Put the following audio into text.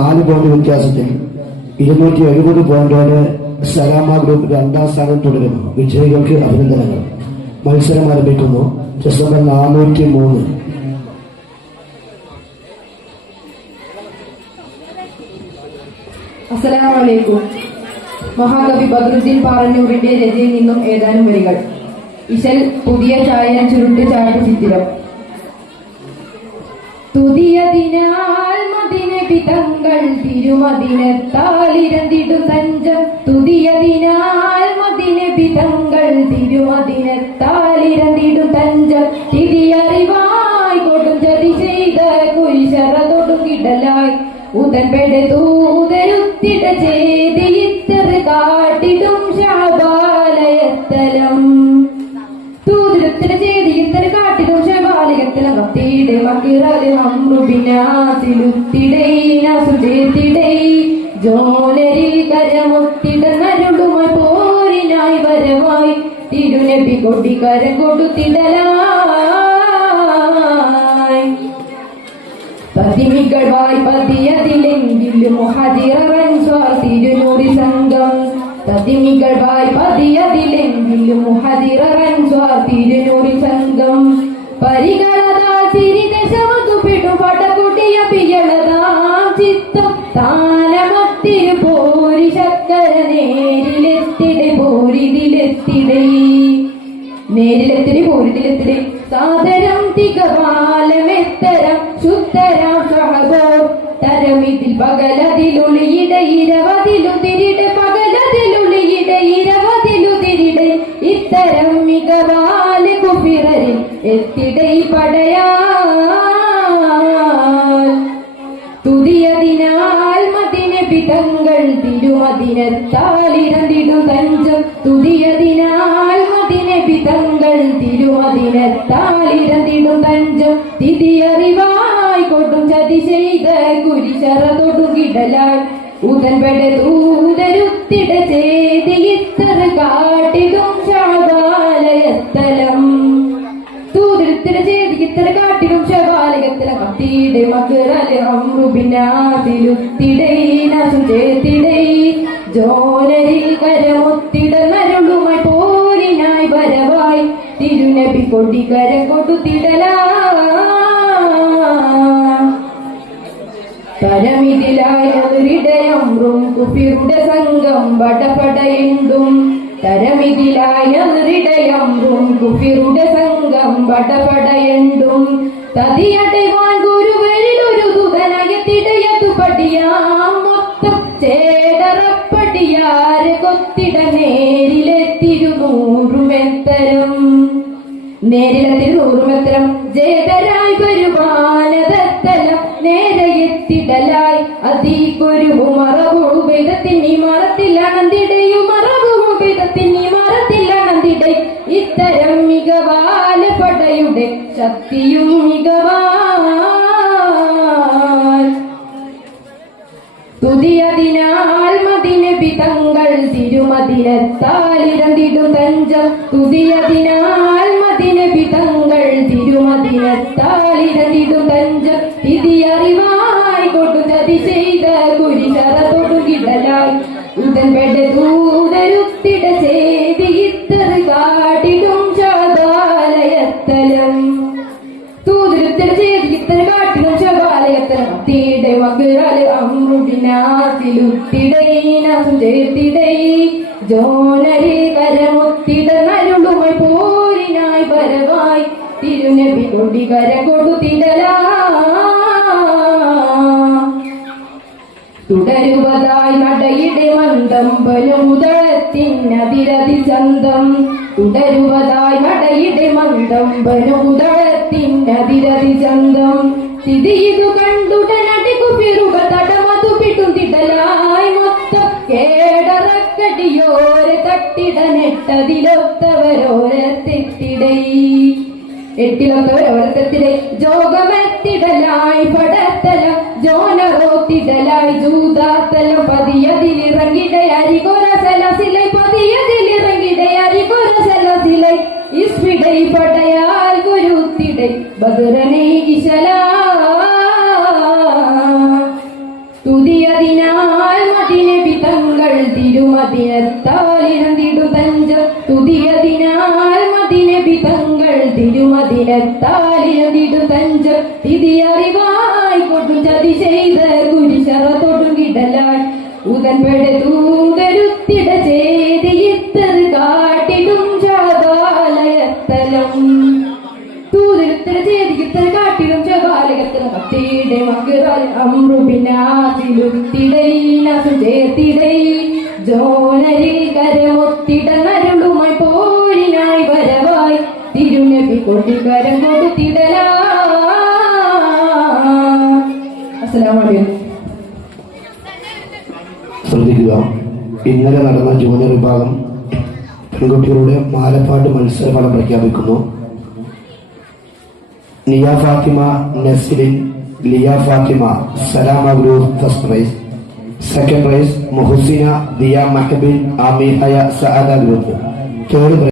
4 point വ്യത്യാസത്തിൽ 270 പോയിന്റോടെ സലാമ group 2ാം സ്ഥാനം തുടരുന്നു. വിജയികൾക്ക് അഭിനന്ദനങ്ങൾ. മത്സരം ആരംഭിക്കുന്നു. Chess number 403. അസ്സലാമു അലൈക്കും. മഹാകവി ബദ്രുദ്ദീൻ പാറന്നൂരിന്റെ രചനയിൽ നിന്നും ഏതാനും വരികൾ. ഇശൽ പുതിയ ചായ ചുരുട്ട് ചാട്ട് ചിത്രം. തുതിയതിനാൽ മദിനബി തങ്ങൾ തിരുമദിനത്താലിരന്തിടും തഞ്ചം. തുതിയതിനാൽ മദിനബി തങ്ങൾ തിരുമദിനത്താലിരന്തിടും തഞ്ചം. തിരിയറിവായി കൊടും ചതി ചെയ്ത കുരിശറ തൊടുകിടലായി ഉതൻപെടെ തൂതരുത്തിട ചേതിയിത്തറ് കാട്ടിടും ശാബാലയത്തലം. തൂതിരുത്തിട ചേതിയിത്തറ് കാട്ടിടും ശാബാലയത്തലം. കത്തിയുടെ മക്കിറല് അമ്രുബിനാസിലുത്തിടൈ നസുചേത്തിടൈ ജോലരിൽ കരമുത്തിട നരുളുമായി പോരിനായി വരവായി തിരുനബി കൊടിക്കരം കൊടുത്തിടലായി. പതിമികളായി പതിയതിലെങ്കിലും മുഹജിറൻസ്വാർ തിരുനൂറി സംഘം. പതിമികളായി പതിയതിലെങ്കിലും മുഹജിറൻസ്വാർ തിരുനൂറി സംഘം. പരികളതാ ചിരിദശമതുപിടും പടകുടിയ പിയളതാം ചിത്തം. താനമത്തിരു പോരി ശക്കര നേരിലെത്തിടെ പോരിതിലെത്തിടേ. നേരിലെത്തിടെ പോരിതിലെത്തിടെ സാദരം തികവാലമെത്തരം ശുദ്ധരാം സഹബോ. തരമിതിൽ പകലതിലുളിയിട ഇരവതിലു തിരിട പകലതിലുളിയിട ഇരവതിലു തിരിട. ഇത്തരം മികവാല കുഫിറരിൽ എത്തിടൈ പടയാൽ. തുതിയതിനാൽ മദിനബി തങ്ങൾ തിരുമദിനത്താലിരന്തിടും തഞ്ചം. തുതിയതിനാൽ മദിനബി തങ്ങൾ തിരുമദിനത്താലിരന്തിടും തഞ്ചം. തിരിയറിവായി കൊടും ചതി ചെയ്ത കുരിശറ തൊടുകിടലായി ഉതൻപെടെ തൂതരുത്തിട ചേതിയിത്തറ് കാട്ടിടും ശാബാലയത്തലം. തൂതിരുത്തിട ചേതിയിത്തറ് കാട്ടിടും ശാബാലയത്തലം. കത്തിയുടെ മക്കിറല് അമ്രുബിനാസിലുത്തിടൈ നസുചേത്തിടൈ ജോലരിൽ കരമുത്തിട നരുളുമായി പോരിനായി വരവായി തിരുനബി കൊടിക്കരം കൊടുത്തിടലായി. തരമിതിലായി അതിരിടയമ്രും കുഫിറുടെ സംഘം വടപടയുണ്ടും. തരമിതിലായി അതിരിടയമ്രും കുഫിറുടെ സംഘം വടപടയുണ്ടും. തതിയടവാൻ ഗുരുവരിലൊരു ദുതനയത്തിടയതു പടിയാം മൊത്തം ചേടറപ്പടിയാരെ കൊത്തിട നേരിലെത്തിരുന്നൂറുമെത്തരം. നേരിലെത്തിരുന്നൂറുമെത്തരം ജേതരായി വരുവാനതത്തലം. നേരെയെത്തിടലായി അതീകൊരുവു മറവുപേതത്തിനി മറത്തില്ലണന്തിടയും മറവുപേതത്തിനി മറത്തില്ലണന്തിടൈ. ഇത്തരം മികവാല പടയുടെ ശക്തിയും മികവാൽ. തുതിയതിനാൽ മദിനബി തങ്ങൾ തിരുമദിനത്താലിരന്തിടും തഞ്ചം. തുതിയതിനാൽ മദിനബി തങ്ങൾ തിരുമദിനത്താലിരന്തിടും തഞ്ചം. തിരിയറിവായി കൊടും ചതി ചെയ്ത കുരിശറ തൊടുകിടലായി ഉതൻപെടെ തൂതരുത്തിട ചേതിയിത്തറ് കാട്ടിടും ശാബാലയത്തലം. തൂതിരുത്തിട ചേതിയിത്തറ് കാട്ടിടും ശാബാലയത്തലം. കത്തിയുടെ മക്കിറല് അമ്രുബിനാസിലുത്തിടൈ നസുചേത്തിടൈ ജോലരിൽ കരമുത്തിട നരുളുമായി പോരിനായി വരവായി തിരുനബി കൊടിക്കരം കൊടുത്തിടലായി. തുടരുവതായി നടയിടെ മന്ദം ബനുദളത്തിനതിരതി ചന്തം. തുടരുവതായി നടയിടെ മന്ദം ബനുദളത്തിനതിരതി ചന്തം. സ്ഥിതിയിതു കണ്ടുടനടി കുപിറുക തടമതു പിടും തിടലായി മൊത്തം. കേടറക്കടിയോരെ തട്ടിട നെട്ടതിലൊത്തവരോരത്തെത്തിടൈ. എട്ടിലൊത്തവരോരത്തെത്തിടൈ ജോഗമെത്തിടലായി പടത്തലം. ജോനറോത്തിടലായി ജൂതാത്തലം. പതിയതിലിറങ്ങിട അരികൊരസലസിലൈ പതിയതിലിറങ്ങിട അരികൊരസലസിലൈ. ഇസ്വിടൈ പടയാൽ ഗുരുത്തിടൈ ബദറനെ ഇശലാ. തുതിയതിനാൽ മദിനബി തങ്ങൾ തിരുമദിനത്താലിടു തഞ്ചം. തുതിയതിനാൽ മദിനബി തങ്ങൾ തിരുമദിനത്താലിടു തഞ്ചം. തിരിയറിവായി കൊടും ചതി ചെയ്ത കുരിശറ തൊടുകിടലായി ഉതൻപെട തൂതരുത്തിട ചേതിയിത്തത് കാട്ടിടും ചാതാലയത്തലം. തൂതിരുത്തിട ചേതിയിത്തത് കാട്ടിടും ചാതാലയത്തലം. കത്തിയുടെ മകരാൽ അമ്രുബിനാസിലുത്തിടയിനസു ചേർത്തിടൈ ജോനരിൽ കരമൊത്തിട നരുളുമായി പോരിനായി വരവായി തിരുനബി കൊടികരം കൊടുത്തിടലാ. അസ്സലാമു അലൈക്കും. ശ്രദ്ധിക്കുക, ഇന്നലെ നടന്ന ജൂനിയർ വിഭാഗം പെൺകുട്ടികളുടെ മാലപ്പാട്ട് മത്സരഫലം പ്രഖ്യാപിക്കുന്നു. Niya Fathima Nasrin, Liya Fathima Salama group first prize. Second prize Muhasina Diya Mahbin Amihaya Saada group. Third